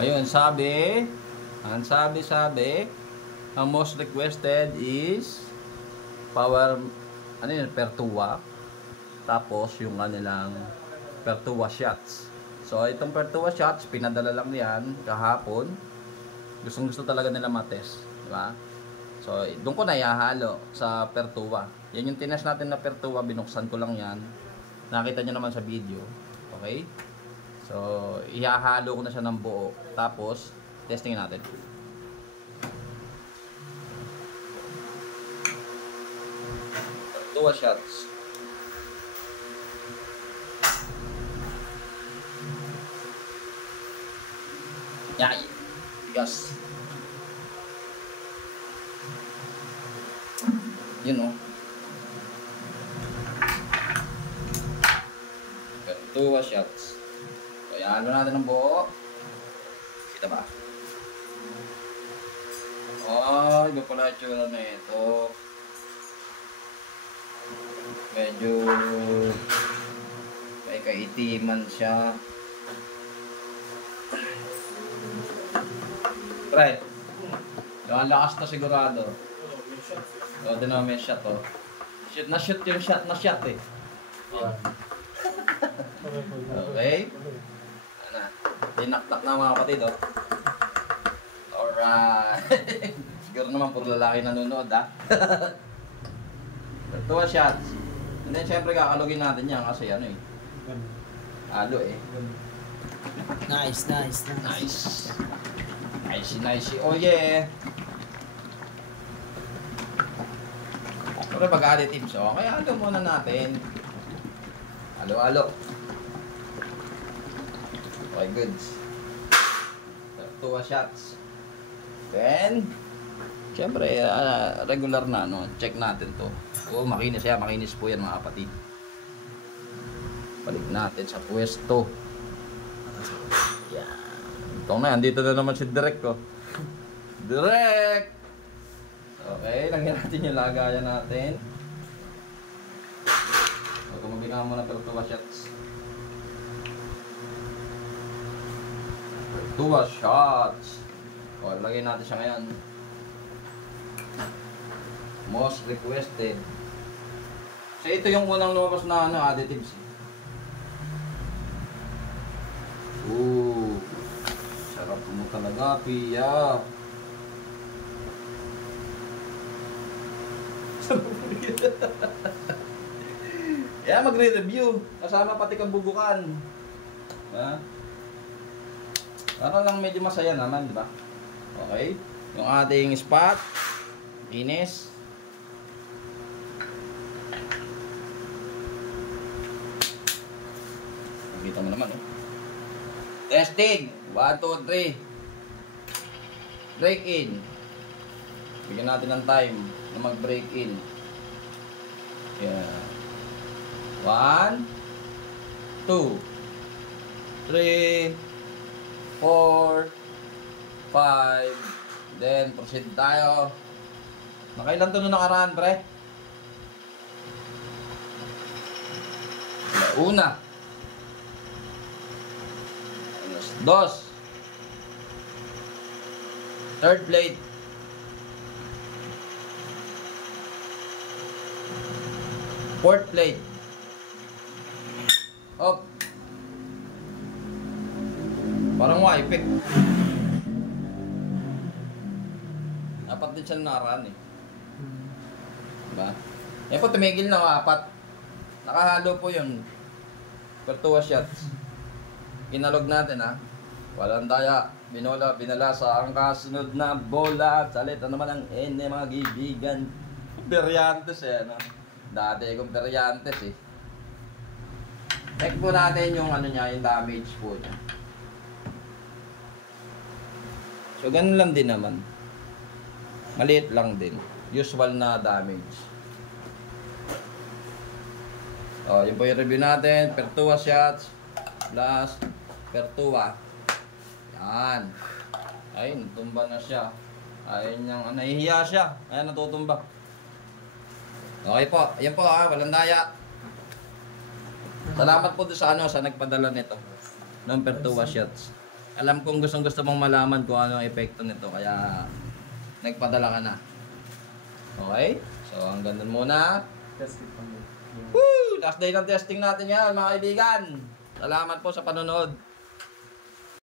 Ayun, ang most requested is power, ano yun, Pertua. Tapos yung kanilang Pertua shots. So itong Pertua shots, pinadala lang yan kahapon. Gusto talaga nila matest, di ba? So doon ko na ihahalo sa Pertua. Yan yung tinest natin na Pertua, binuksan ko lang yan. Nakita nyo naman sa video. Okay? So ihahalo ko na siya ng buo. Tapos testing natin. Pertua shots. Yay! Bigas. Yun o. Pertua shots. So, ihalo natin ng buo. Kita ba? Oh, iba pala yung tsura na ito. Medyo may kaitiman siya. Right. Yung lakas na sigurado. O, din naman may shot o. Shoot na shoot yung shot na shot eh. Okay. Ano? Dinaktak na mga kapatid o. Alright. Siguro naman puro lalaki nanonood ha. Pertua shots. And then syempre kakalugin natin yan kasi ano eh. Halo eh. Nice. Nice. Oh yeah. Pero mag-additives oh. Kaya halo muna natin. Halo. Okay, goods. Pertua shots. Then, syempre, regular na, no? Check natin to. Oh, makinis po yan mga kapatid. Balik natin sa pwesto. Yan. Ito na, andito na naman si Direk ko. Direk! Okay, lagyan natin yung lagayan natin. So, tumabing nga muna Pertua shots. Pertua shots. O, lagay natin siya ngayon. Most requested. So, ito yung unang lumabas na additives. Ooh. Sarap mo talaga, Pia. Kaya magre-review. Kasama pati kabubukan. Ha? Para lang medyo masaya naman, di ba? Okay. Yung ating spot. Linis. Nakita mo naman, oh. Testing. 1, 2, 3. Break in. Bigyan natin ng time na mag-break in. Yeah. 1, 2, 3, 4, 5. Then, proceed tayo. Nakailan ito nung nakaraan, pre? Una. 2. Third plate. 4th plate. Up. Parang wipek. Apat din siya nakaraan eh. Diba? Yan po, tumigil na 4. Nakahalo po yun. Pertua shots. Kinalog natin ha. Walang daya. Binola, binalasa ang kasunod na bola. Salita naman ang N mga kaibigan. Beryantes eh. Ano? Dati kong Beryantes eh. Check po natin yung ano niya, yung damage po niya. So ganun lang din naman. Maliit lang din. Usual na damage. Oh, yun po yung review natin. Pertua shots plus Pertua. Yan. Ay, natumba na siya. Ayun yung, nahihiya siya. Ayan, natutumba. Okay po. Ayan po ha. Walang daya. Salamat po sa sa nagpadala nito. Ng Pertua shots. alam kong gustong-gusto mong malaman kung ano ang epekto nito. Kaya, nagpadala ka na. Okay? So, hanggang dun muna. Test it pa mo. Woo! Last day ng testing natin yan, mga kaibigan. Salamat po sa panonood.